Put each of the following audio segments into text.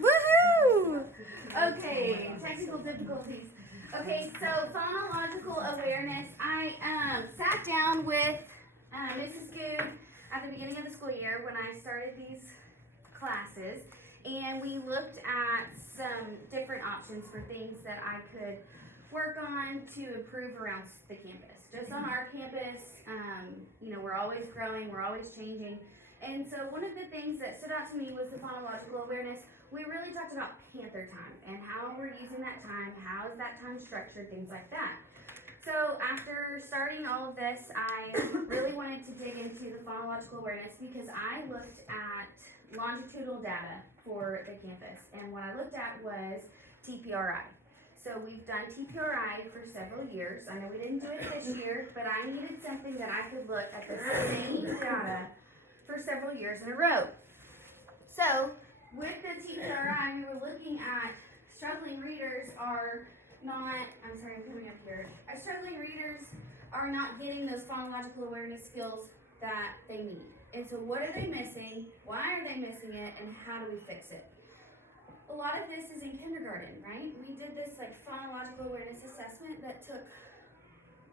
Woohoo! Okay, technical difficulties. Okay, so phonological awareness. I sat down with Mrs. Good at the beginning of the school year when I started these classes, and we looked at some different options for things that I could work on to improve around the campus. Just on our campus, we're always growing, we're always changing. And so one of the things that stood out to me was the phonological awareness. We really talked about Panther time and how we're using that time, how is that time structured, things like that. So after starting all of this, I really wanted to dig into the phonological awareness because I looked at longitudinal data for the campus. And what I looked at was TPRI. So we've done TPRI for several years. I know we didn't do it this year, but I needed something that I could look at the same data for several years in a row. So with the TPRI, we were looking at struggling readers are not, I'm coming up here. Struggling readers are not getting those phonological awareness skills that they need. And so what are they missing? Why are they missing it? And how do we fix it? A lot of this is in kindergarten, right? We did this phonological awareness assessment that took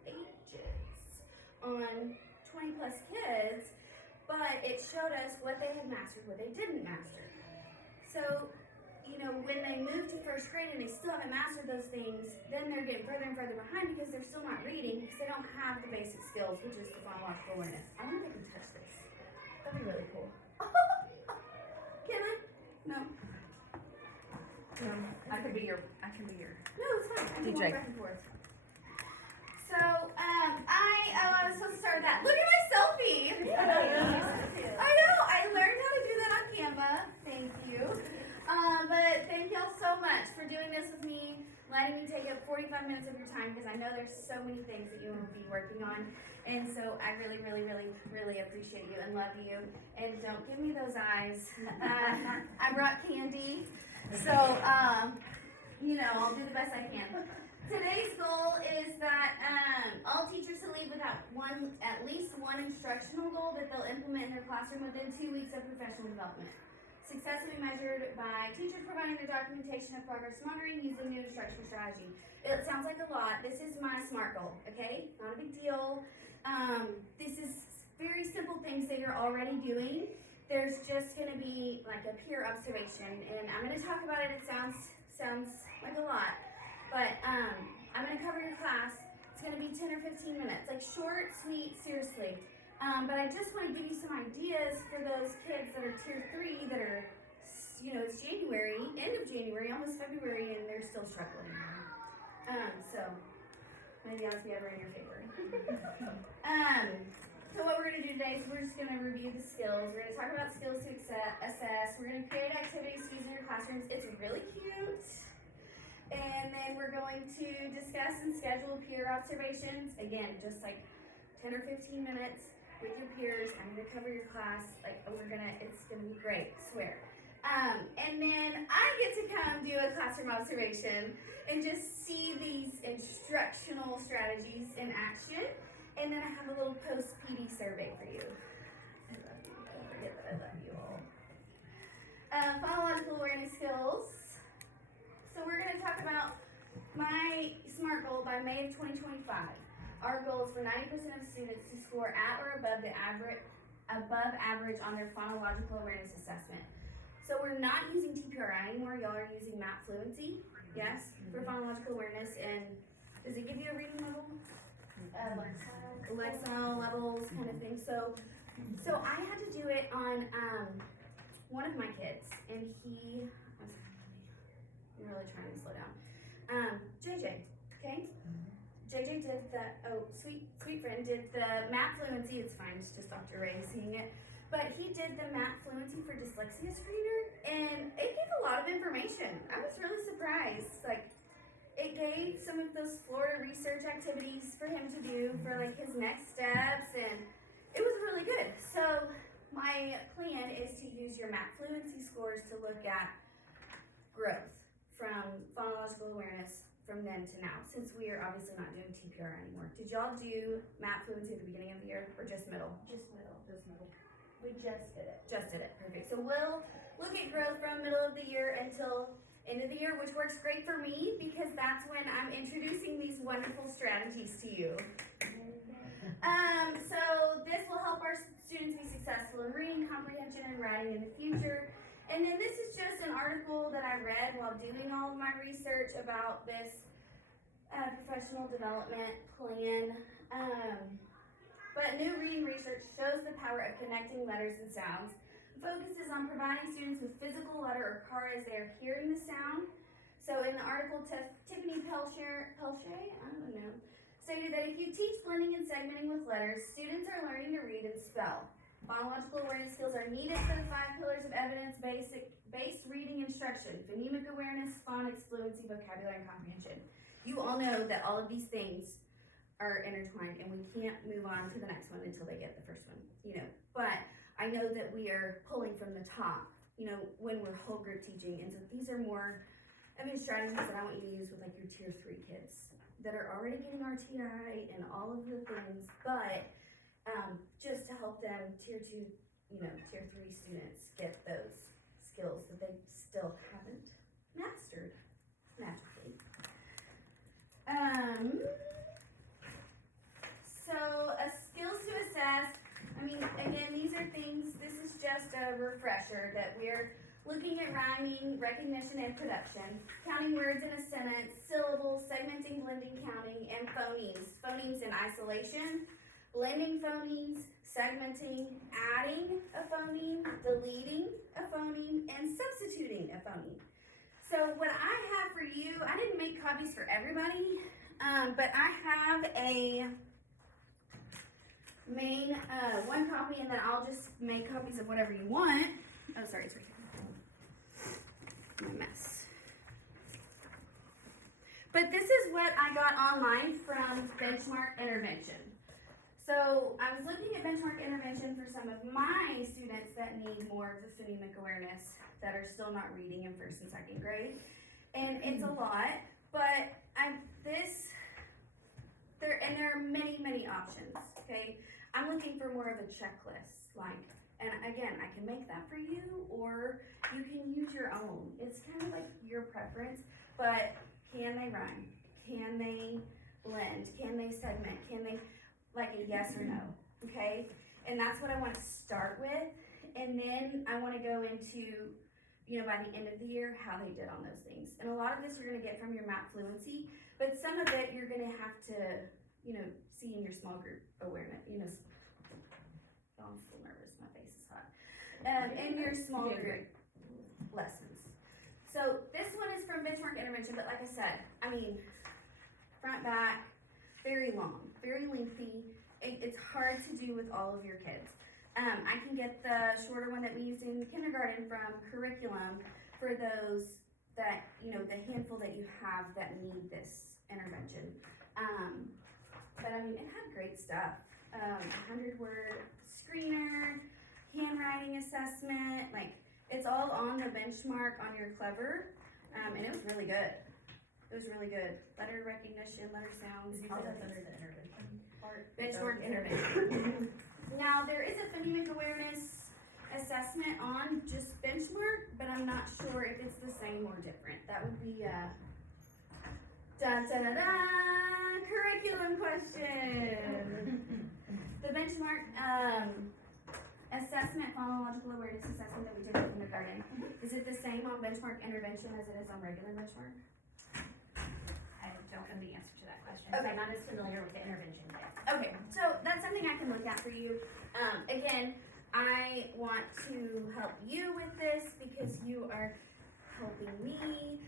ages on 20 plus kids, but it showed us what they had mastered, what they didn't master. So, when they move to first grade and they still haven't mastered those things, then they're getting further and further behind because they're still not reading because they don't have the basic skills, which is the phonological awareness. I wonder if I can touch this. That'd be really cool. Can I? No. I can be your. No, it's fine. I can DJ. walk back and forth. So, so to start that. Look at my selfie. I know. I learned how to do that on Canva. Thank you. But thank y'all so much for doing this with me, letting me take up 45 minutes of your time because I know there's so many things that you will be working on. And so I really, really, really, really appreciate you and love you. And don't give me those eyes. I brought candy. So, I'll do the best I can. Today's goal is that all teachers to leave without at least one instructional goal that they'll implement in their classroom within 2 weeks of professional development. Success will be measured by teachers providing the documentation of progress monitoring using new instructional strategy. It sounds like a lot. This is my SMART goal, okay? Not a big deal. This is very simple things that you're already doing. There's just going to be like a peer observation, and I'm going to talk about it. It sounds like a lot, but I'm going to cover your class. It's going to be 10 or 15 minutes, like short, sweet, seriously. But I just want to give you some ideas for those kids that are tier 3 that are, it's January, end of January, almost February, and they're still struggling. So maybe I'll be ever in your favor. So what we're going to do today is we're just going to review the skills. We're going to talk about skills to assess. We're going to create activities to use in your classrooms. It's really cute. And then we're going to discuss and schedule peer observations. Again, just like 10 or 15 minutes with your peers. I'm going to cover your class. It's going to be great, I swear. And then I get to come do a classroom observation and just see these instructional strategies in action. And then I have a little post-PD survey for you. I love you. Don't forget that I love you all. Phonological awareness skills. So we're going to talk about my SMART goal by May of 2025. Our goal is for 90% of students to score at or above average on their phonological awareness assessment. So we're not using TPRI anymore. Y'all are using Map Fluency, yes, for phonological awareness. And does it give you a reading level? Lexile levels kind of thing. So I had to do it on one of my kids, and I'm really trying to slow down. JJ, okay? JJ did sweet friend did the Map Fluency. It's fine, it's just Dr. Ray seeing it. But he did the Map Fluency for dyslexia screener, and it gave a lot of information. I was really surprised. It gave some of those Florida research activities for him to do for his next steps, and it was really good. So my plan is to use your Map Fluency scores to look at growth from phonological awareness from then to now, since we are obviously not doing TPR anymore. Did y'all do Map Fluency at the beginning of the year, or just middle? Just middle. We just did it. Perfect. So we'll look at growth from middle of the year end of the year, which works great for me because that's when I'm introducing these wonderful strategies to you. So this will help our students be successful in reading, comprehension, and writing in the future. And then this is just an article that I read while doing all of my research about this professional development plan. But new reading research shows the power of connecting letters and sounds. Focuses on providing students with physical letter or card as they are hearing the sound. So in the article, Tiffany Pelche, I don't know, stated that if you teach blending and segmenting with letters, students are learning to read and spell. Phonological awareness skills are needed for the 5 pillars of evidence-based reading instruction: phonemic awareness, phonics, fluency, vocabulary, and comprehension. You all know that all of these things are intertwined, and we can't move on to the next one until they get the first one, But I know that we are pulling from the top, when we're whole group teaching, and so these are more, strategies that I want you to use with like your tier 3 kids that are already getting RTI and all of the things, but just to help them tier 2, tier 3 students get those skills that they still haven't mastered magically. So skills to assess, again, these are things, this is just a refresher that we're looking at rhyming, recognition, and production, counting words in a sentence, syllables, segmenting, blending, counting, and phonemes. Phonemes in isolation, blending phonemes, segmenting, adding a phoneme, deleting a phoneme, and substituting a phoneme. So what I have for you, I didn't make copies for everybody, but I have a main one copy, and then I'll just make copies of whatever you want. Oh, sorry, it's right here. My mess. But this is what I got online from Benchmark Intervention. So I was looking at Benchmark Intervention for some of my students that need more of the phonemic awareness, that are still not reading in 1st and 2nd grade. And it's a lot, but there are many, many options, okay? I'm looking for more of a checklist, and again, I can make that for you, or you can use your own. It's kind of like your preference, but can they rhyme? Can they blend? Can they segment? Can they, like a yes or no, okay? And that's what I want to start with, and then I want to go into, by the end of the year, how they did on those things. And a lot of this you're going to get from your MAP fluency, but some of it you're going to have to, see in your small group awareness, I'm still nervous, my face is hot. In your small group lessons. So this one is from Benchmark Intervention, but like I said, front, back, very long, very lengthy. It's hard to do with all of your kids. I can get the shorter one that we used in kindergarten from curriculum for those that, the handful that you have that need this intervention. But it had great stuff. 100-word screener, handwriting assessment, it's all on the Benchmark on your Clever, and it was really good. It was really good. Letter recognition, letter sounds. All that's under the intervention part. Benchmark intervention. Now, there is a phonemic awareness assessment on just Benchmark, but I'm not sure if it's the same or different. That would be curriculum question. The Benchmark assessment, phonological awareness assessment that we did in kindergarten, is it the same on Benchmark intervention as it is on regular Benchmark? I don't know the answer to that question. Okay. I'm not as familiar with the intervention yet. Okay, so that's something I can look at for you. Again, I want to help you with this because you are helping me.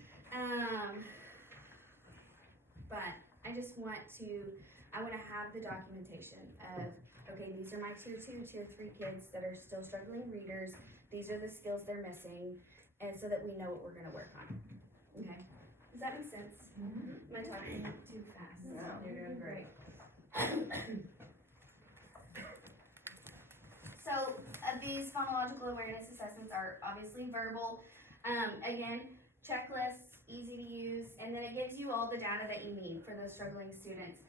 But I just want to have the documentation of, okay, these are my tier 2, tier 3 kids that are still struggling readers. These are the skills they're missing, and so that we know what we're going to work on. Okay? Does that make sense? Am I talking too fast? No, you're doing great. So these phonological awareness assessments are obviously verbal. Again, checklists, easy to use, and then it gives you all the data that you need for those struggling students.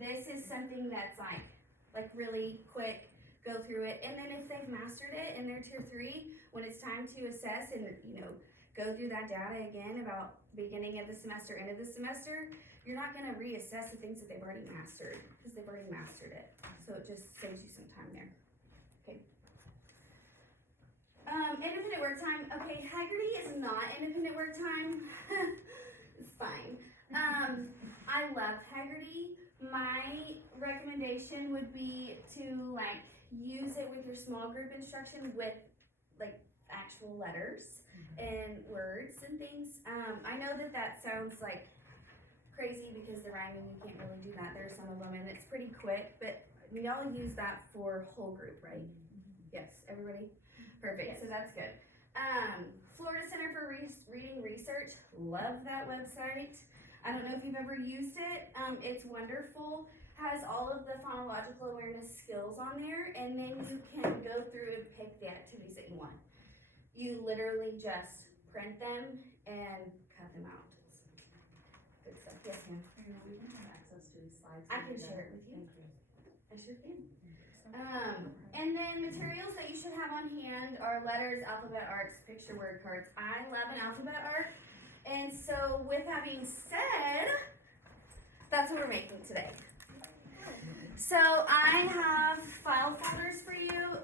This is something that's like really quick, go through it, and then if they've mastered it in their tier 3, when it's time to assess and, go through that data again about beginning of the semester, end of the semester, you're not gonna reassess the things that they've already mastered, because they've already mastered it. So it just saves you some time there. Okay. Independent work time. Okay, Haggerty is not independent work time. It's fine. I love Haggerty. My recommendation would be to use it with your small group instruction with actual letters and words and things. I know that sounds crazy because the rhyming, you can't really do that. There's some of them and it's pretty quick, but we all use that for whole group, right? Yes, everybody? Perfect, so that's good. Florida Center for Reading Research, love that website. I don't know if you've ever used it. It's wonderful. Has all of the phonological awareness skills on there, and then you can go through and pick the activities that you want. You literally just print them and cut them out. Good stuff. Yes, ma'am. We can have access to these slides. I can share it with you. Thank you. I sure can. And then materials that you should have on hand are letters, alphabet arts, picture word cards. I love an alphabet art. And so with that being said, that's what we're making today. So I have file folders for you.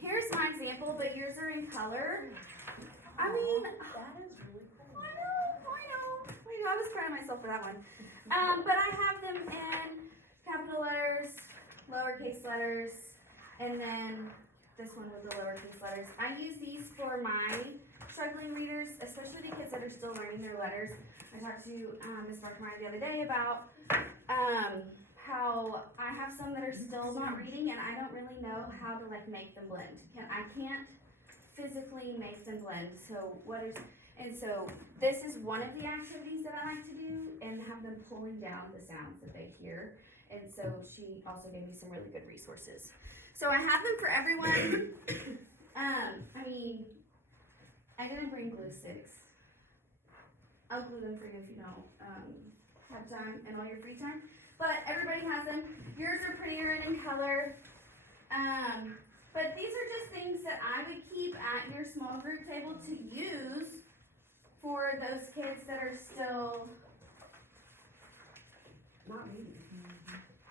Here's my example, but yours are in color. I mean, That is really cool. I know. I was proud of myself for that one. But I have them in capital letters, lowercase letters, and then this one with the lowercase letters. I use these for my struggling readers, especially the kids that are still learning their letters. I talked to Ms. Markmeyer the other day about how I have some that are still not reading, and I don't really know how to make them blend. I can't physically make them blend. So this is one of the activities that I like to do, and have them pulling down the sounds that they hear. And so she also gave me some really good resources. So I have them for everyone. I didn't bring glue sticks. I'll glue them for you if you don't have time and all your free time. But everybody has them. Yours are prettier and in color. But these are just things that I would keep at your small group table to use for those kids that are still not reading,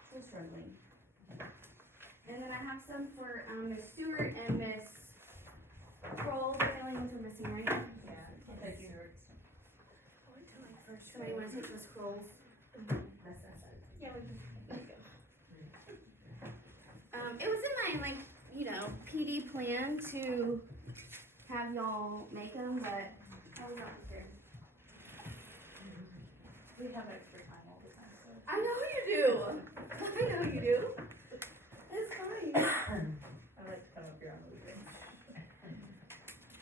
still struggling. And then I have some for Miss Stewart and Miss Kroll. The only ones we're missing, right? Yeah. Thank you. Somebody want to take Miss Kroll's? That's it. Yeah, we can. There you go. It was in my PD plan to have y'all make them, but I was not prepared. We have extra time all the time, so. I know you do. It's fine. I like to come up here on the weekends.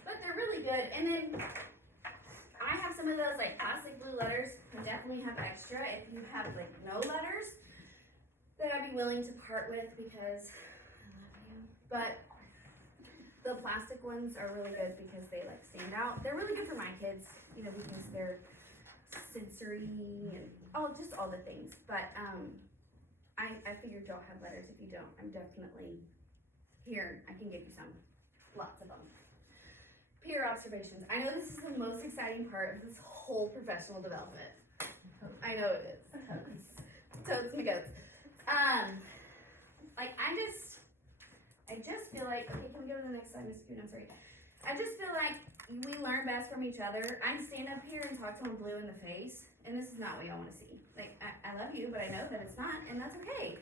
But they're really good. And then I have some of those plastic blue letters. I definitely have extra. If you have no letters, that I'd be willing to part with because I love you. But the plastic ones are really good because they stand out. They're really good for my kids, because they're sensory and just all the things. But I figured y'all have letters. If you don't, I'm definitely here. I can give you some, lots of them. Peer observations. I know this is the most exciting part of this whole professional development. I know it is. Totes and goats. I just feel like, okay, can we go to the next slide, Ms. Kuhn? I'm sorry. I just feel like we learn best from each other. I stand up here and talk to them blue in the face, and this is not what y'all want to see. I love you, but I know that it's not, and that's okay.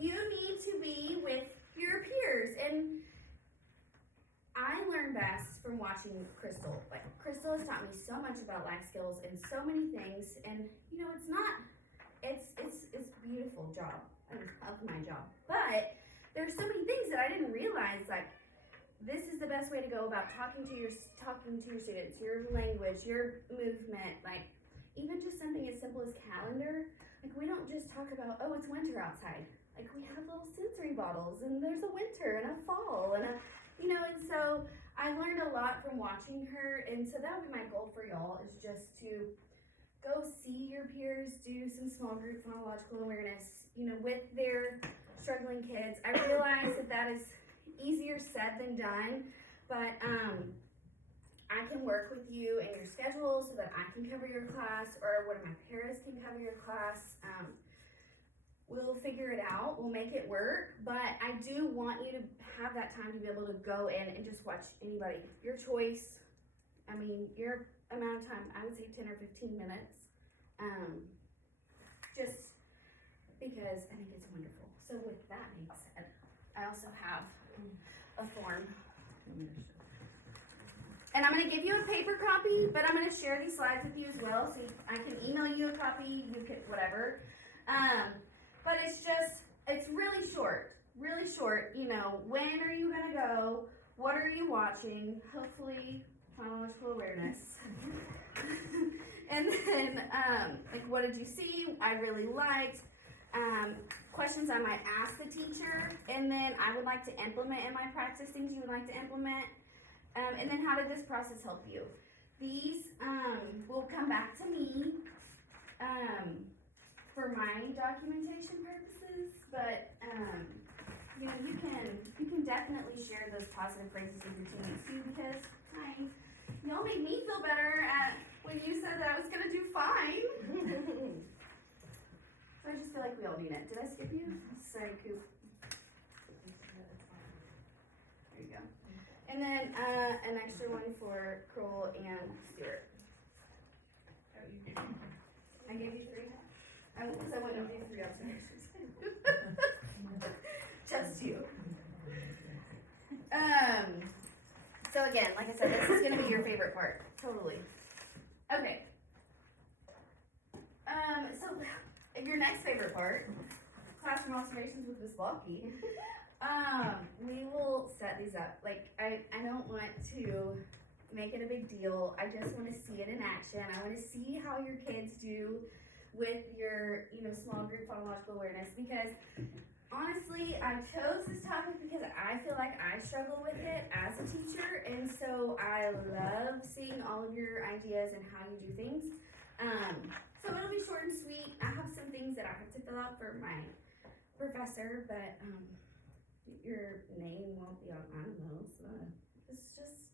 You need to be with your peers, and I learn best from watching Crystal. Crystal has taught me so much about life skills and so many things, and it's a beautiful job. I love my job, but there's so many things that I didn't realize. This is the best way to go about talking to your students, your language, your movement. Even just something as simple as calendar. We don't just talk about, oh, it's winter outside. We have little sensory bottles, and there's a winter and a fall and and so I learned a lot from watching her, and so that would be my goal for y'all, is just to go see your peers, do some small group phonological awareness, with their struggling kids. I realize that is easier said than done, but I can work with you in your schedule so that I can cover your class, or one of my parents can cover your class. We'll figure it out, we'll make it work, but I do want you to have that time to be able to go in and just watch anybody, your choice. I mean, your amount of time, I would say 10 or 15 minutes, just because I think it's wonderful. So with that being said, I also have a form. And I'm gonna give you a paper copy, but I'm gonna share these slides with you as well, so I can email you a copy, you can, whatever. But it's really short, you know, when are you gonna go, what are you watching, hopefully phonological awareness. And then, like, what did you see, I really liked, questions I might ask the teacher, and then I would like to implement in my practice, things you would like to implement, and then how did this process help you. These, will come back to me, for my documentation purposes, but, you know, you can definitely share those positive phrases with your teammates too, because y'all made me feel better when you said that I was gonna do fine. So I just feel like we all need it. Did I skip you? Sorry, Coop. There you go. And then, an extra one for Kroll and Stewart. I gave you 3? Because I went and did 3 observations. Just you. So again, like I said, this is gonna be your favorite part. Totally. Okay. So your next favorite part, classroom observations with Miss Balkey. We will set these up. Like, I don't want to make it a big deal. I just want to see it in action. I want to see how your kids do with your, you know, small group phonological awareness, because honestly, I chose this topic because I feel like I struggle with it as a teacher, and so I love seeing all of your ideas and how you do things. So it'll be short and sweet. I have some things that I have to fill out for my professor, but your name won't be on, I don't know, so it's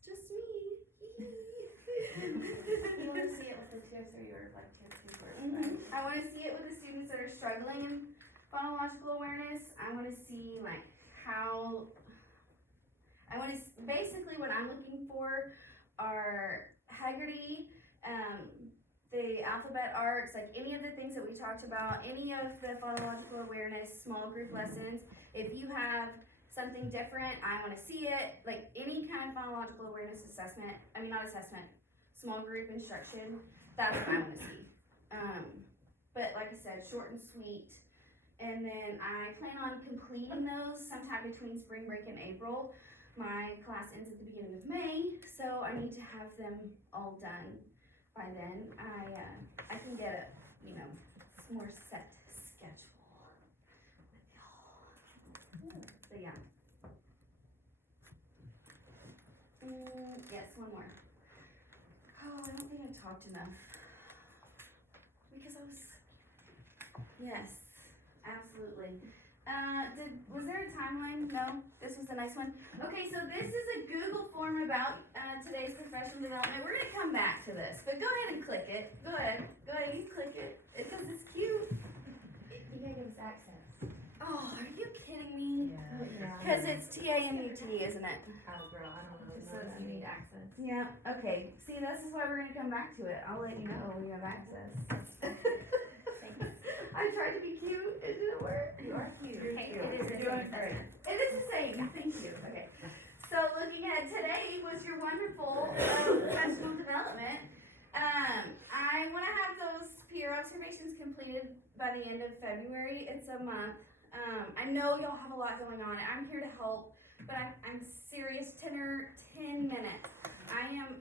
just me. You wanna see it with the tier 3 or like tier 2 group, right? I want to see it with the students that are struggling in phonological awareness. I want to see like how, basically what I'm looking for are Haggerty, the alphabet arcs, like any of the things that we talked about, any of the phonological awareness small group lessons. If you have something different, I want to see it, like any kind of phonological awareness assessment, small group instruction, that's what I want to see. But like I said, short and sweet. And then I plan on completing those sometime between spring break and April. My class ends at the beginning of May, so I need to have them all done by then. I can get a, you know, more set schedule with y'all. So yeah. Yes, one more. Oh, I don't think I talked enough. Because yes, absolutely. Was there a timeline? No? This was the next one? Okay, so this is a Google form about today's professional development. We're gonna come back to this, but go ahead and click it. Go ahead, you click it. Because it's cute. You gotta give us access. Oh, are you kidding me? Yeah. Because it's TAMUT, isn't it? Oh girl, I don't know. It It says says you need access. Yeah, okay. See, this is why we're gonna come back to it. I'll let you know when you have access. I tried to be cute, it didn't work. You are cute. Hey, It is You're doing a great. It is the same, thank you. Okay. So looking at today was your wonderful professional development. I wanna have those peer observations completed by the end of February. It's a month. I know y'all have a lot going on. I'm here to help, but I'm serious. 10 minutes. I am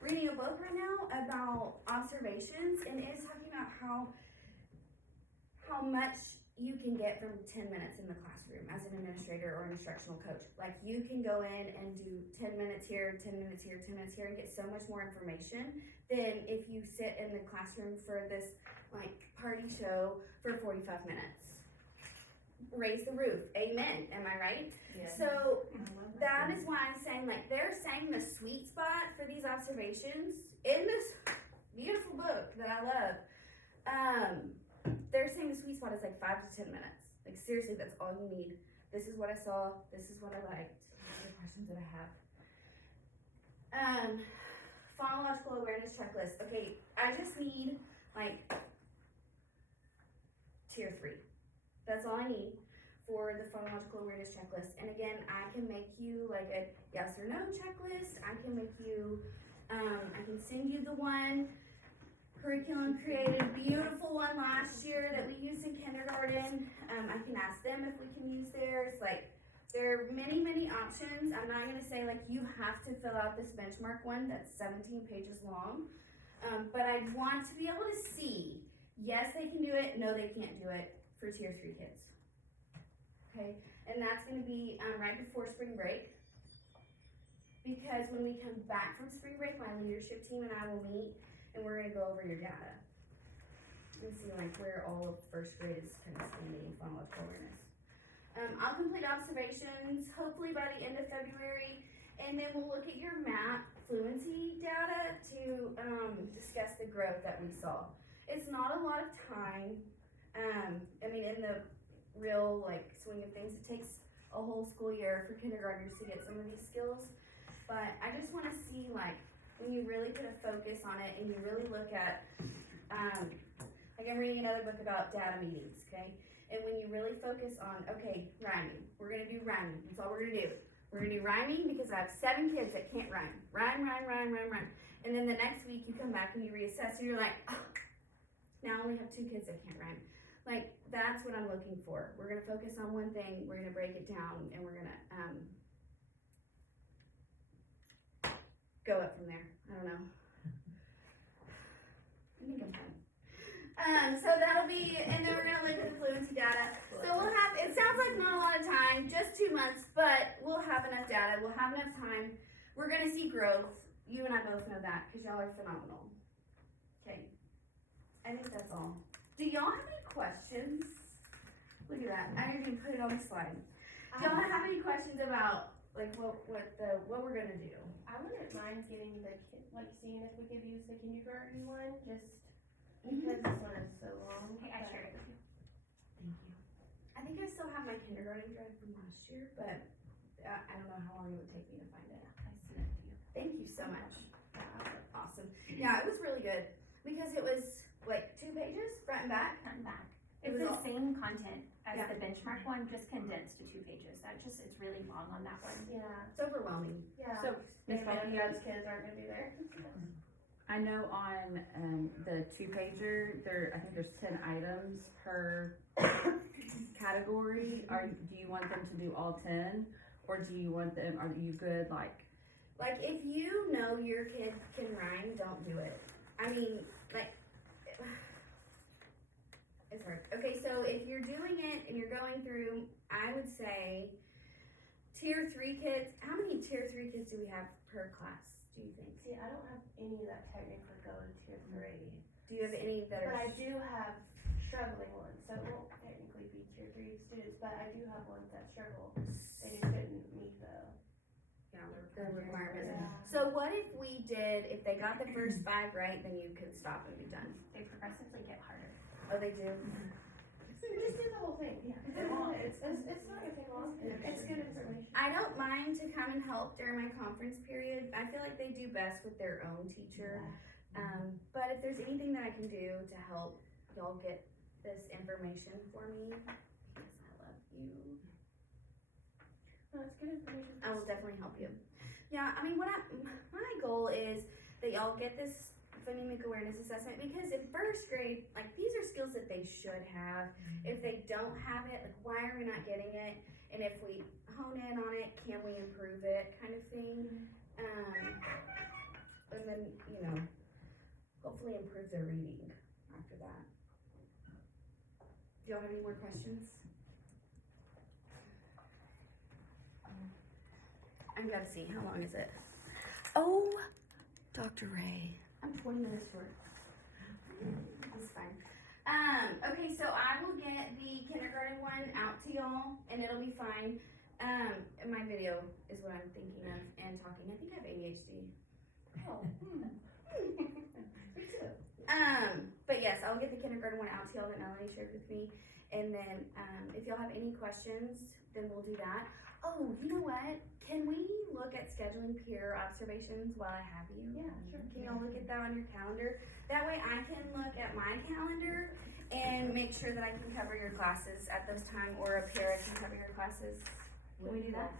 reading a book right now about observations, and it is talking about how much you can get from 10 minutes in the classroom as an administrator or an instructional coach. Like, you can go in and do 10 minutes here, 10 minutes here, 10 minutes here, and get so much more information than if you sit in the classroom for this like party show for 45 minutes. raise the roof. Amen. Am I right? Yeah. So I love that is why I'm saying, like, they're saying the sweet spot for these observations in this beautiful book that I love. They're saying the sweet spot is like 5 to 10 minutes. Like, seriously, that's all you need. This is what I saw. This is what I liked. These are the questions that I have. Phonological awareness checklist. Okay, I just need like tier 3. That's all I need for the phonological awareness checklist. And again, I can make you like a yes or no checklist. I can make you, I can send you the one curriculum created, beautiful one last year that we used in kindergarten. I can ask them if we can use theirs. Like, there are many, many options. I'm not gonna say like you have to fill out this benchmark one that's 17 pages long. But I want to be able to see, yes, they can do it, no, they can't do it for tier 3 kids. Okay, and that's gonna be right before spring break. Because when we come back from spring break, my leadership team and I will meet and we're gonna go over your data and see like where all of first grade is kind of standing in phonological awareness. I'll complete observations hopefully by the end of February, and then we'll look at your MAP fluency data to discuss the growth that we saw. It's not a lot of time. I mean, in the real like swing of things, it takes a whole school year for kindergartners to get some of these skills. But I just want to see like when you really put a focus on it and you really look at, like I'm reading another book about data meetings, okay? And when you really focus on, okay, rhyming, we're gonna do rhyming, that's all we're gonna do. We're gonna do rhyming because I have 7 kids that can't rhyme. Rhyme. And then the next week you come back and you reassess and you're like, oh, now I only have 2 kids that can't rhyme. Like, that's what I'm looking for. We're gonna focus on one thing, we're gonna break it down, and we're gonna, go up from there. I don't know. I think I'm fine. So that'll be, and then we're gonna look at the fluency data. So we'll have, it sounds like not a lot of time, just 2 months, but we'll have enough data, we'll have enough time. We're gonna see growth. You and I both know that, because y'all are phenomenal. Okay, I think that's all. Do y'all have any questions? Look at that, I didn't even put it on the slide. Do y'all have any questions about, like, what we're gonna do? I wouldn't mind getting like seeing if we could use the kindergarten one, just because this one is so long. Okay, I shared it with you. Thank you. I think I still have my kindergarten drive from last year, but I don't know how long it would take me to find it. I sent it to you. Thank you so much. Awesome. Yeah, it was really good because it was like 2 pages, front and back. Front and back. It It's was the all- same content as Yeah. the benchmark one, just condensed to 2 pages. It's really long on that one. Yeah, It's overwhelming. yeah. So, Ms. Maybe Balkey, those kids aren't gonna be there. I know on the 2-pager, I think there's 10 items per category. Do you want them to do all 10, or do you want them? Are you good? Like If you know your kid can rhyme, don't do it. I mean, like, it's hard. Okay, so if you're doing it and you're going through, I would say tier 3 kids. How many tier 3 kids do we have per class, do you think? See, I don't have any that technically go to tier 3, Do you have any that but are? I do have struggling ones, so it won't technically be tier 3 students, but I do have ones that struggle. They just couldn't meet The requirements. Yeah. So what if we did, if they got the first 5 right, then you could stop and be done? They progressively get harder. Oh, they do? So just do the whole thing. Yeah. It's not gonna take long. It's good information. I don't mind to come and help during my conference period. I feel like they do best with their own teacher. But if there's anything that I can do to help y'all get this information for me, because I love you, No, it's good information. I will definitely help you. Yeah, I mean, my goal is that y'all get this phonemic awareness assessment, because in first grade, like, these are skills that they should have. If they don't have it, like, why are we not getting it? And if we hone in on it, can we improve it, kind of thing. And then, hopefully improve their reading after that. Do y'all have any more questions? I've got to see, how long is it? Oh, Dr. Ray, I'm 20 minutes short. That's fine. Okay, so I will get the kindergarten one out to y'all, and it'll be fine. My video is what I'm thinking of and talking. I think I have ADHD. Oh. Me too. But yes, I'll get the kindergarten one out to y'all that Melanie shared with me, and then, if y'all have any questions, then we'll do that. Oh, you know what? Can we look at scheduling peer observations while I have you? Yeah, sure. Can y'all look at that on your calendar? That way I can look at my calendar and make sure that I can cover your classes at those time, or a peer can cover your classes. Can we do that?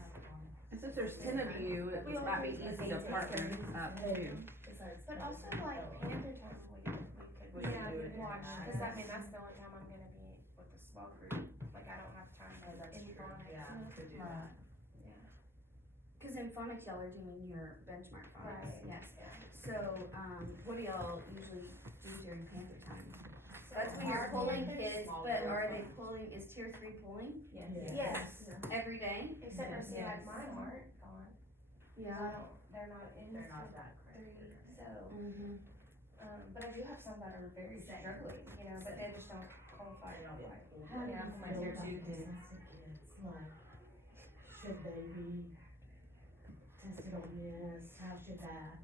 And since there's 10 of you, it might be easy to partner up too. But also like Panther time we could Yeah, do we it could watch, watch. cause that's the only time I'm gonna be with the small group, like I don't have time in phonics. Could do that. Cause in phonics y'all are doing your benchmark phonics, Right. yes. So, what do y'all usually do during Panther time? That's when you're pulling kids, but are they pulling, is tier 3 pulling Yes, every day? except for see like mine aren't gone, they're not in They're not to that three, crazy. so, Mm-hmm. but I do have some that are very struggling, you know, but they just don't qualify. They don't like, How do you yeah, feel tier about two kids? Like, should they be tested on this, how should that,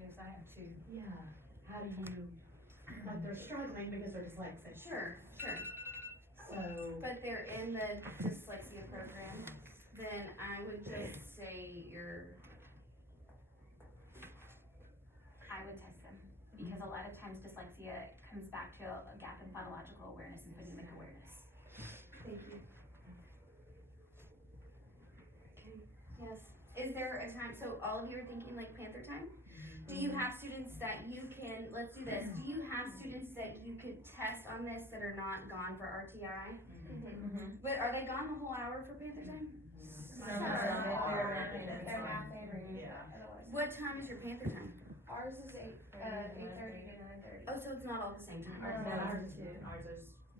Yes, I am too. yeah, how do you, like, they're struggling because they're dyslexic, Sure. so, But they're in the dyslexia program, then I would just say I would test them, because a lot of times dyslexia comes back to a gap in phonological awareness and phonemic awareness. thank you. Okay, yes. Is there a time, so all of you are thinking like Panther time? Do you have students that you can, let's do this, do you have students that you could test on this that are not gone for RTI? But are they gone the whole hour for Panther time? They're math and reading, Yeah. otherwise. What time is your Panther time? Ours is 8:30 to 9:30. Oh, so it's not all the same time? Ours is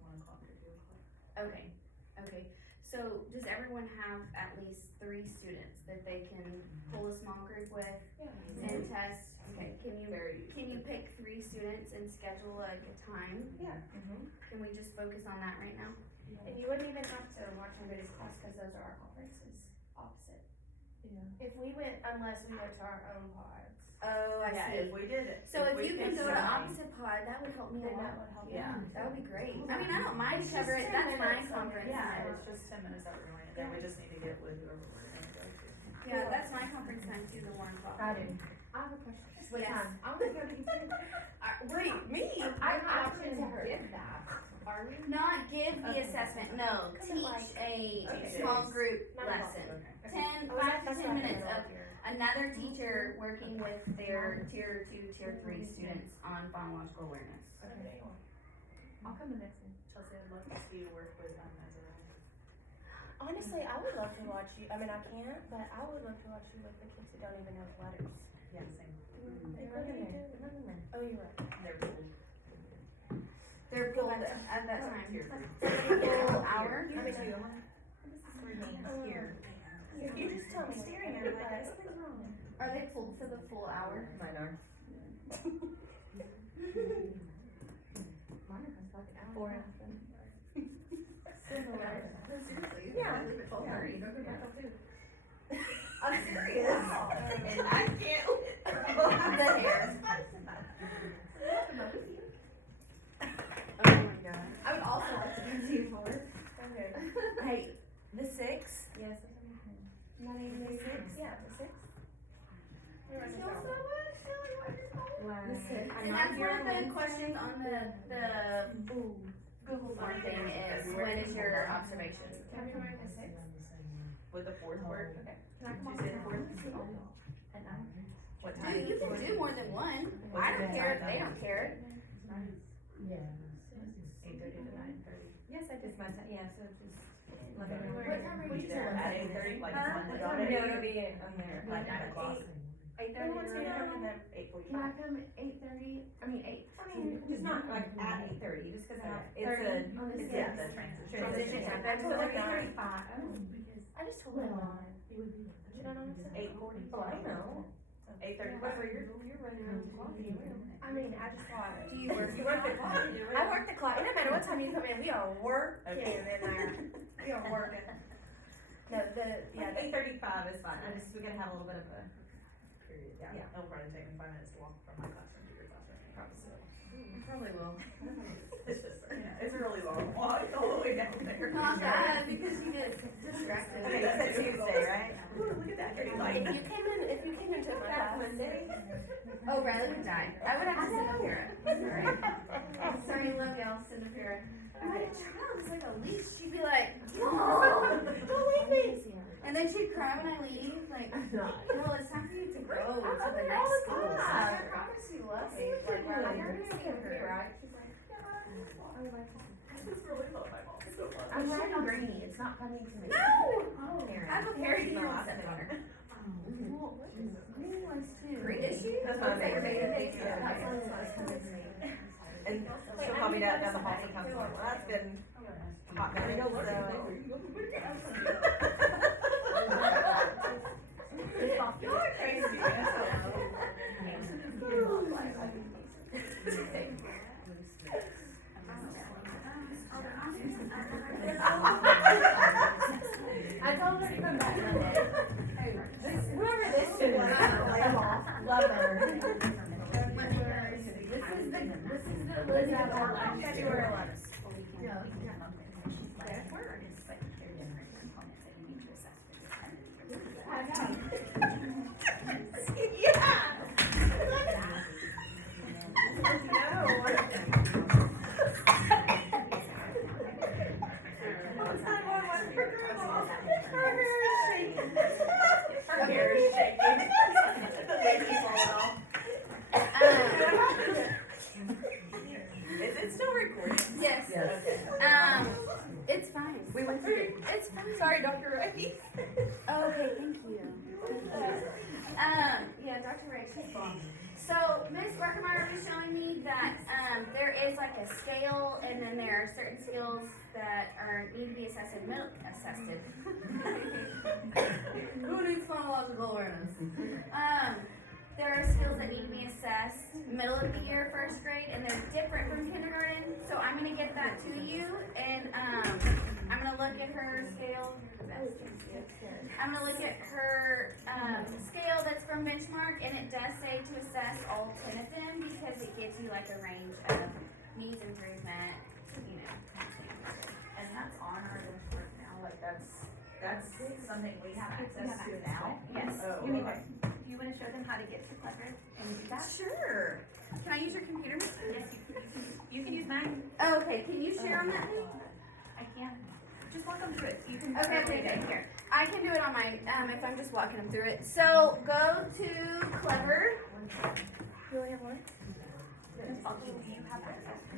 1 o'clock or 2 o'clock. Okay, so does everyone have at least 3 students that they can pull a small group with and test? Okay, can you pick 3 students and schedule like a time? Yeah. Can we just focus on that right now? And you wouldn't even have to watch anybody's class, cause those are our conferences, opposite. Yeah. If we went, unless we went to our own pods, Oh, I see. we did it. So if you can go to opposite pod, that would help me a then lot. that would help. Yeah. That would be great. I mean, I don't mind It's cover it, just 10 that's my minutes, conference. Yeah, it's just 10 minutes that we're going, and then we just need to get with whoever we're gonna go to. Yeah, that's my conference time too, the 1 o'clock. I do. I have a question. What Yes. time? I'm gonna go to you too. Wait, me? I'm not going to give that. Are we? Not give the assessment, no, teach a small group Not lesson. Okay. 10, Oh, 5 to that's 10 not minutes gonna of go here. another teacher working with their tier 2, tier 3 students on phonological awareness. Okay. I'll come the next one. Chelsea, I'd love to see you work with, Ezra. Honestly, I would love to watch you. I mean, I can't, but I would love to watch you with the kids who don't even know the letters. Yeah, same. They really do. Oh, you're right. They're cool. They're pulled at that time. Tier 3. Full hour? You Me too. too. Here. You just tell me. Staring at me like, something's wrong. Are they pulled for the full hour? Mine are. Four after. Seriously? Yeah. I leave at 12:30. I'm serious. And I can't. The hair. Oh my god. I would also like to do 2 more. Okay. Hey, the 6th? Yes. Not even the 6th? Yeah, the 6th. The 6th. And that's one of the questions on the Google form thing is, when is your observation? Can we come in the 6th? With the 4th word? Okay. Can I come on the 4th? At 9? What Dude, time? you can do more than one. I don't care if they don't care. yeah. 8:30 to 9:30. Yes, I did my time, yeah, so just. What time are Be you there at doing? 8:30, like Huh? on the No, dot. it'll be on there. Like 9 o'clock. 8:30 Who wants me to come to them? 8:45. Can I come at 8:30? I mean 8. I mean, it's not like at 8:30, just cause I have, it's 30. a. On the Yeah, 6th. the transition. Transition time, that's So what like 8:35. I just told them Well, on. it would be. Did I not say? 8:40. Oh, I know. 8:35, so you're running around the clock. I mean, I just thought. Do you work? You work the clock, you do it. I work the clock. It doesn't matter what time you come in. We are working Okay. in there. We are working. No, Yeah, 8:35 is fine, we gotta have a little bit of a period, Yeah. It'll probably take me 5 minutes to walk from my classroom to your classroom, probably so. Probably will. It's just, it's a really long walk all the way down there. Not bad, because you get distracted. I think that's a Tuesday, right? Ooh, look at that pretty light. If you came into my class Monday. Oh, Riley would die. I would have to send up here. Sorry, love y'all, send up here. I'm like, child, it's like a leash. She'd be like, no, don't leave me. And then she'd cry when I leave, like, no, it's time for you to go to the next school. I promise you love me. Like, I really. heard you sing her. Right? She's like, It's really low, my mom so much. I'm writing Greenie. It's not funny to me. No! Oh, I have a parody No, on I said September. Green ones too. Is she? That's my favorite. Yeah. Yeah. And she'll call me down the hall sometimes, well, that's been hot minute, Y'all are crazy. I told her to come back Monday. Whoever this is, lay them off. Love her. This is the Liz out on February 11th. Her hair is shaking. The baby's falling off. Is it still recording? Yes. Okay. It's fine. We went through it. It's fine. Sorry, Dr. Ray. Okay, thank you. Yeah, Dr. Ray, she's bomb. So, Ms. Ruckemeyer was showing me that, there is like a scale, and then there are certain skills that need to be assessed. Who needs phonological awareness? There are skills that need to be assessed middle of the year, first grade, and they're different from kindergarten. So I'm gonna get that to you, and I'm gonna look at her scale. I'm gonna look at her scale that's from benchmark, and it does say to assess all 10 of them because it gives you like a range of needs improvement, you know. And that's on our benchmark now, like that's something we have access to now? Yes. Oh, Do okay. you wanna show them how to get to Clever and do that? Sure. Can I use your computer? Yes, you can use mine. Oh, okay, can you share on that thing? I can. Just walk them through it. You can. Okay, here. I can do it on my, if I'm just walking them through it. So, go to Clever. You only have one? Do you have access to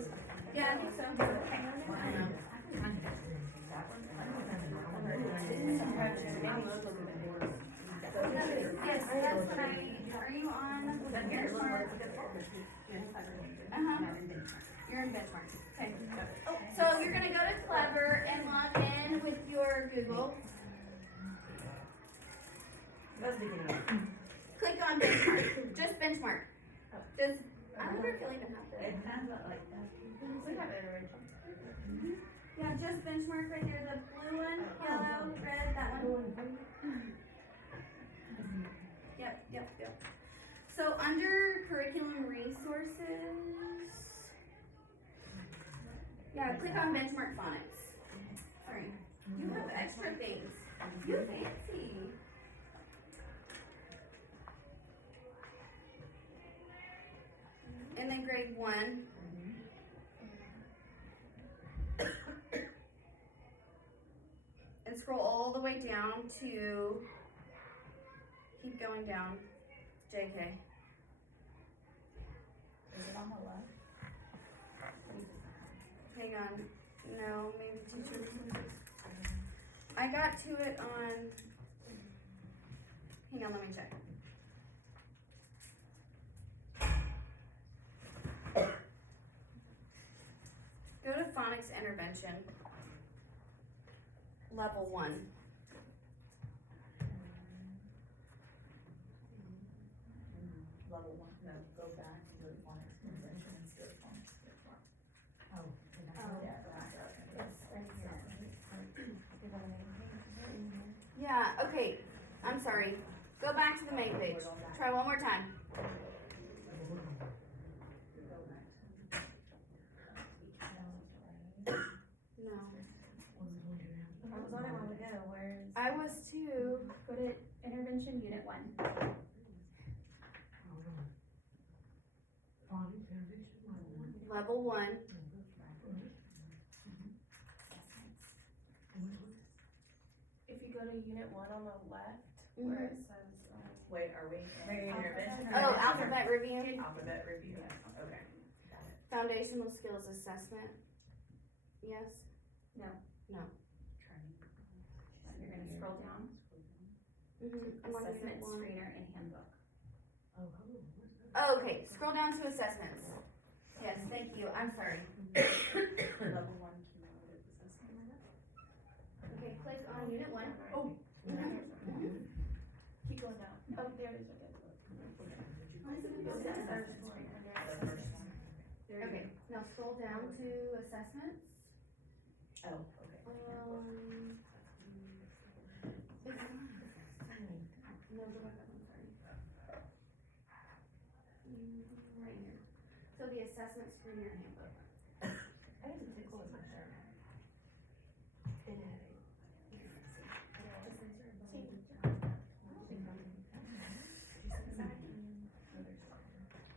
it? Yeah, I think so. I don't know. Yes, that's what are you on benchmark? Uh-huh. You're in benchmark. Okay. So you're gonna go to Clever and log in with your Google. That's the beginning. Click on benchmark. Just benchmark. Just, I wonder if you'll even have It to. has that like that. We have it original. Yeah, just benchmark right there. The blue one, yellow, red, that one. Yep. So under curriculum resources, yeah, click on benchmark phonics. Sorry, you have extra things. You fancy. And then grade 1. And scroll all the way down to, keep going down, JK. Is it on the left? Hang on, no, maybe teacher. I got to it on, hang on, let me check. Go to phonics intervention, level 1. level one. No, go back to the phonics convention and skip phonics. Oh. Yeah, back up. It's right here. You're going to make a Yeah, okay, I'm sorry. Go back to the main page. Try one more time. No. I was on it a while ago, where's? I was too. Go to intervention unit 1. Level 1. If you go to unit 1 on the left, where it says, Wait, are we? Maybe intervention. Oh, alphabet review. Alphabet review, okay. Foundational skills assessment. Yes? No. No. You're gonna scroll down. I'm on unit Assessment 1. screener and handbook. Oh, okay, scroll down to assessments. Yes, thank you, I'm sorry. Level 1 cumulative assessment. Okay, click on unit 1. oh, Mhm. keep going down. Oh, there it is, okay. Okay, now scroll down to assessments. Oh, okay. It's not. No, go back up, I'm sorry. Right here. So the assessment screener handbook. I need to take one of my shirt. It had it.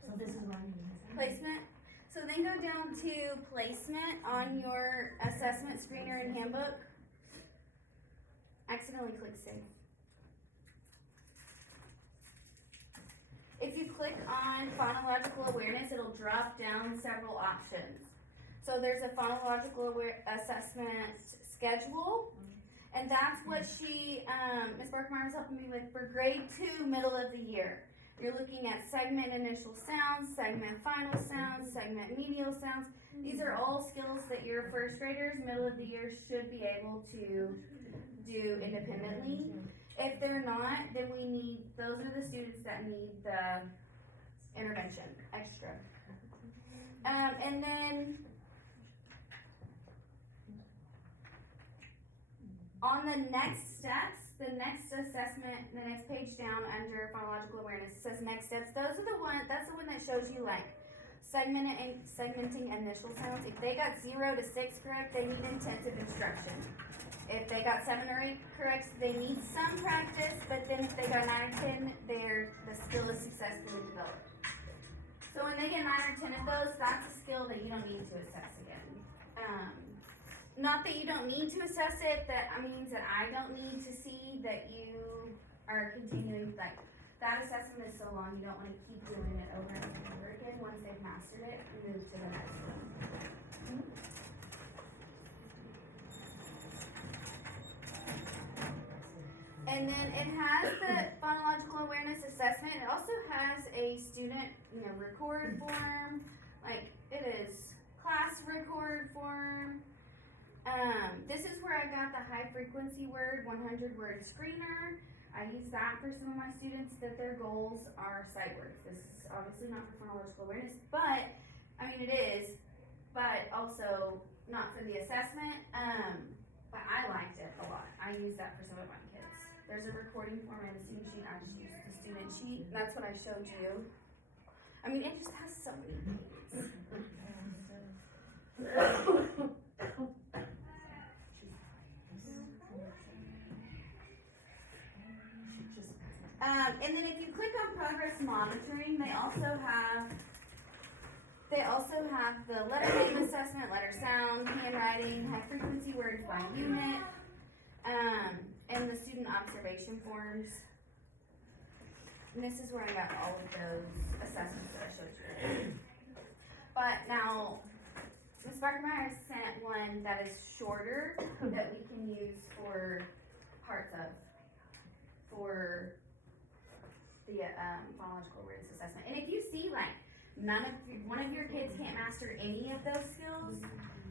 So this is where I need Placement. So then go down to placement on your assessment screener and handbook. Accidentally click save. If you click on phonological awareness, it'll drop down several options. So there's a phonological assessment schedule, and that's what Ms. Barkmeyer was helping me with for grade 2, middle of the year. You're looking at segment initial sounds, segment final sounds, segment medial sounds. These are all skills that your first graders, middle of the year, should be able to do independently. If they're not, then those are the students that need the intervention, extra. And then on the next steps, the next assessment, the next page down under phonological awareness, it says next steps. That's the one that shows you like segmenting initial sounds. If they got 0 to 6 correct, they need intensive instruction. If they got 7 or 8 correct, they need some practice, but then if they got 9 or 10, the skill is successfully developed. So when they get 9 or 10 of those, that's a skill that you don't need to assess again. Not that you don't need to assess it, that means that I don't need to see that you are continuing, like, that assessment is so long, you don't wanna keep doing it over and over again. Once they've mastered it, move to the next one. And then it has the phonological awareness assessment. It also has a student, record form. Like, it is class record form. This is where I got the high frequency word, 100 word screener. I use that for some of my students that their goals are sight words. This is obviously not for phonological awareness, but, it is, but also not for the assessment. But I liked it a lot. I use that for some of my kids. There's a recording form in the student sheet. I just use the student sheet, and that's what I showed you. It just has so many things. And then if you click on progress monitoring, they also have the letter name assessment, letter sound, handwriting, high frequency words by unit, and the student observation forms. And this is where I got all of those assessments that I showed you. But now, Ms. Barkmeyer sent one that is shorter that we can use for parts of, for the phonological awareness assessment. And if you see like one of your kids can't master any of those skills,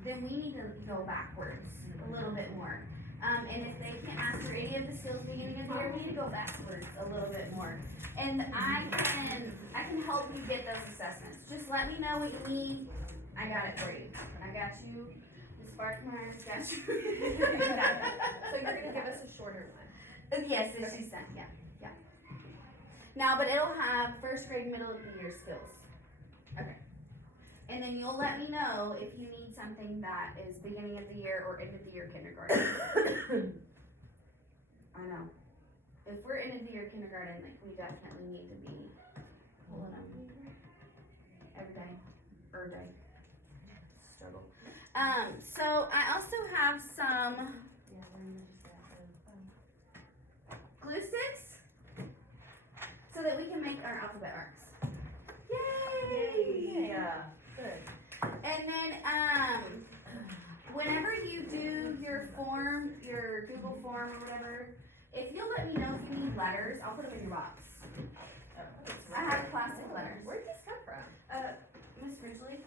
then we need to go backwards a little bit more. And if they can't master any of the skills beginning of the year, we need to go backwards a little bit more. And I can help you get those assessments. Just let me know what you need. I got it for you. I got you. Ms. Barkmeyer's got you. So you're gonna give us a shorter one? Yes, as she said, yeah. Now, but it'll have first grade, middle of the year skills. Okay. And then you'll let me know if you need something that is beginning of the year or end of the year kindergarten. I know. If we're end of the year kindergarten, like we definitely need to be pulling them every day. Struggle. So I also have some glue sticks so that we can make our alphabet arcs. Yay! Yeah, good. And then, whenever you do your form, your Google form or whatever, if you'll let me know if you need letters, I'll put them in your box. I have plastic letters. Where did these come from? Miss Ridgely?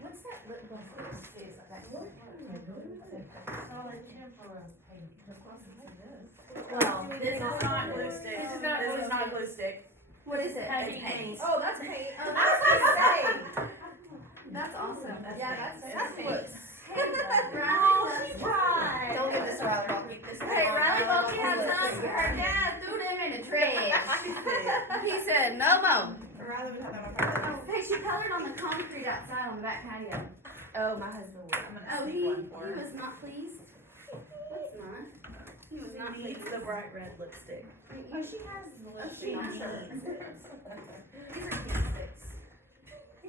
What's that lip gloss that says that? Solid temporary paint. Well, this is not glue stick. This is not glue stick. What is it? It's paint. Oh, that's paint. I was gonna say. That's awesome. That's looks. Oh, she tried. Don't give this to Riley, I'll keep this. Hey, Riley Balkey had some. Her dad threw them in the trash. He said, no more. Riley would have that on fire. Hey, she colored on the concrete outside on the back patio. Oh, my husband would. I'm Oh, gonna he sneak one for her. was not pleased. That's not. He was not She pleased. needs the bright red lipstick. Oh, she has the She lipstick. does. These are cute sticks.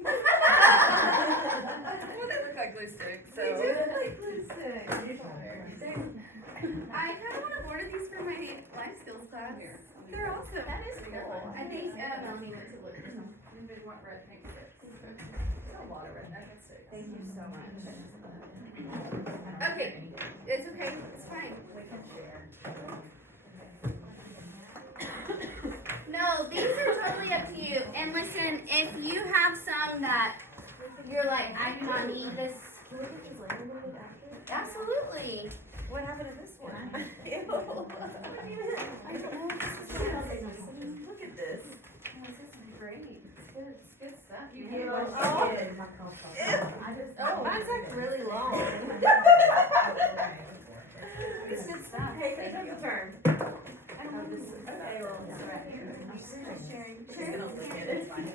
Well, they look like glue sticks, so. They do look like glue sticks. I kind of want to order these for my life skills class. They're awesome. That is cool. I think Melanie went to look for some. Anybody want red paint sticks? A lot of red sticks. Thank you so much. Okay, it's okay. It's fine. We can share. No, these are totally up to you. And listen, if you have some that you're like, I do not need this. Can we get these later when we after? Absolutely. What happened to this one? Ew. I don't know. Look at this. This is great. It's good stuff. You man. get Oh, Oh, mine's like really long. it's good stuff. Okay, take up the turn. I don't know this is Okay, well, it's right here. sharing. She's gonna look at it. It's fine.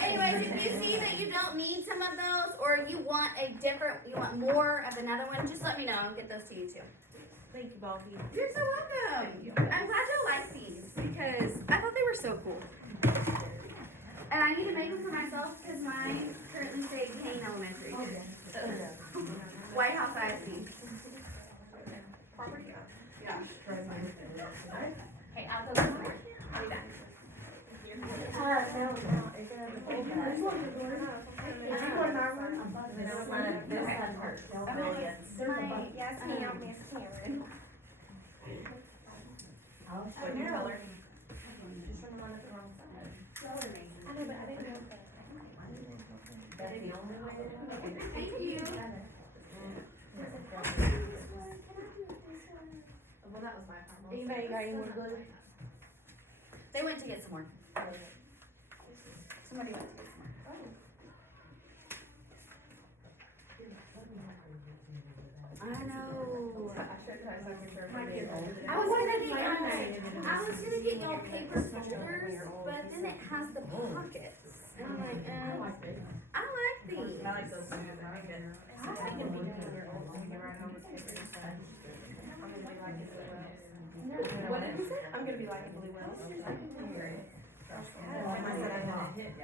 Anyways, if you see that you don't need some of those, or you want more of another one, just let me know. I'll get those to you too. Thank you, Balkey. You're so welcome. I'm glad you like these because I thought they were so cool. And I need to make them for myself because mine currently say Kane Elementary. White House ISD. Okay, I'll go. I'll be back. Yes, ma'am, Miss Karen. What new color? I know, but I didn't know that. That's the only way to do it. Thank you. Well, that was my problem. Anybody got any more glue? They went to get some more. Somebody went to get some more. I know. I was gonna get y'all paper folders, but then it has the pockets. And I'm like, I like these. I like those too. They're good. I like them being your old when you write on this paper and stuff. I'm gonna be liking blue wells. What did you say? I'm gonna be liking blue wells. I said I'm gonna hit.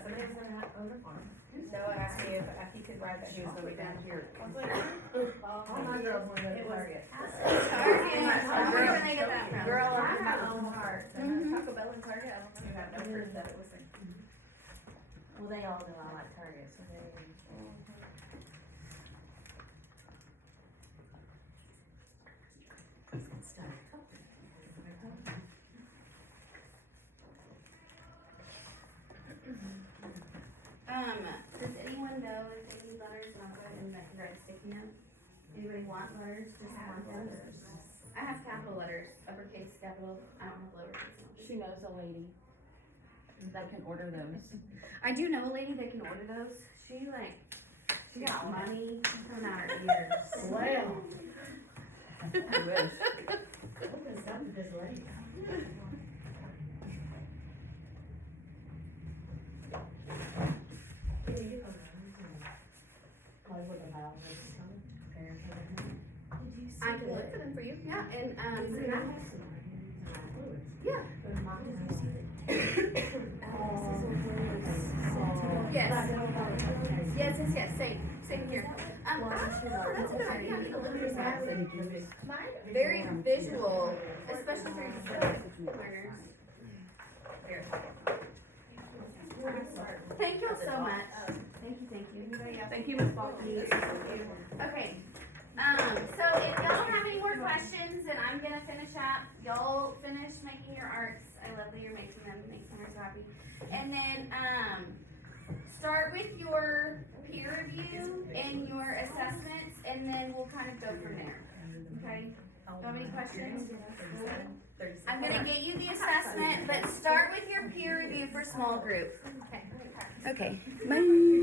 Somebody's gonna own a farm. Noah asked me if he could ride that, she was gonna be down here. All my girls wanna go to Target. Target. Where can they get that from? Girl, I have my own heart. Mhm. Taco Bell and Target, I don't know. You have no proof that it was there. Well, they all know I like Target, so they. Yeah. Anybody want letters? Just want letters. I have capital letters, uppercase, capital. I don't have lowercase. She knows a lady that can order those. I do know a lady that can order those. She got money coming out her ears. Well, I wish. open something this lady. Here you go. Play with the houses, come, prepare for the. I can look for them for you. Yeah, and Is so it that- not fluids? yeah. There's mine. Yes. Yes. Same here. That's a good idea. I need to look at that. Very visual, especially for your learners. Here. Thank you so much. Thank you. Thank you, Ms. Balkey. Okay, so if y'all don't have any more questions, then I'm gonna finish up. Y'all finish making your arts. I love that you're making them, makes me so happy. And then, start with your peer review and your assessments, and then we'll kind of go from there. Okay? Do you have any questions? I'm gonna get you the assessment, but start with your peer review for small group. Okay. Bye.